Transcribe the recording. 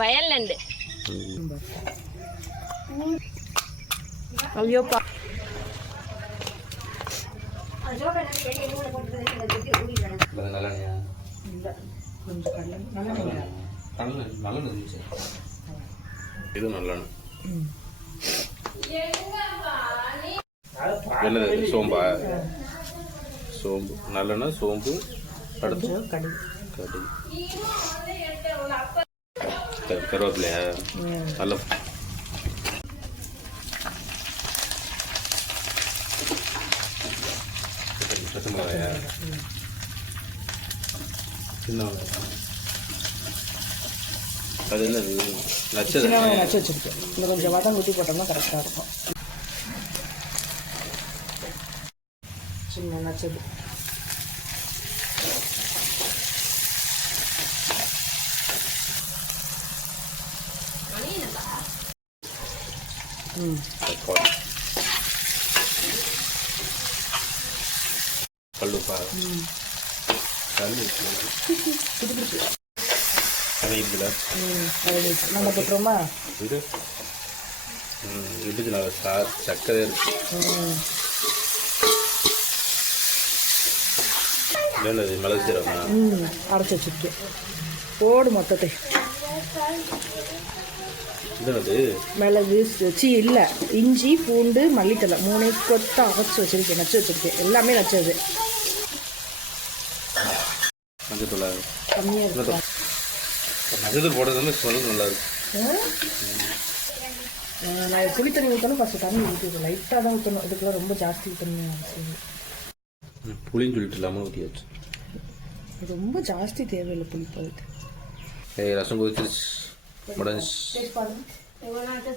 வயல் நண்டு. ஐயோப்பா இது நல்ல என்னது சோம்பா சோம்பு நல்லெண்ணெய் சோம்பு அடுத்து கடுகு கருவேப்பிலையா நல்ல பச்சை மிளகாயா சின்ன அது என்னது நச்சு வச்சுருக்கேன். இன்னும் கொஞ்சம் வதம் ஊற்றி போட்டோம்னா கரெக்டாக இருக்கும். சின்ன நச்சது கல்லுப்பா கல் நம்ம போட்டுருமா இது இதுக்கு நல்ல சர்க்கரை இருக்கு. என்னது மிளகு சீரகம் அரைச்சி வச்சுருக்கேன். போடு மொத்தத்தை. என்னது மிளகு இல்லை இஞ்சி பூண்டு மல்லித்தலை 3 கொத்த அரைச்சி வச்சுருக்கேன். நச்சு வச்சுருக்கேன். எல்லாமே நச்சது. மஞ்சத்தூள் கம்மியாக இருக்கு. மஞ்சத்தூள் போடுறது ஸ்மெல் நல்லா இருக்கு. நான் புளி தண்ணி ஊற்றணும். ஃபஸ்ட்டு தண்ணி ஊற்றிடுவேன். லைட்டாக தான் ஊற்றணும். இதுக்கெல்லாம் ரொம்ப ஜாஸ்தி ஊற்றணும் அவசியம். புளின்னு சொல்லிட்டு இல்லாமல் ஊற்றியாச்சு. ரொம்ப ஜாஸ்தி தேவையில்லை புளி போயிட்டு. ரசம் கொதிச்சிருச்சு.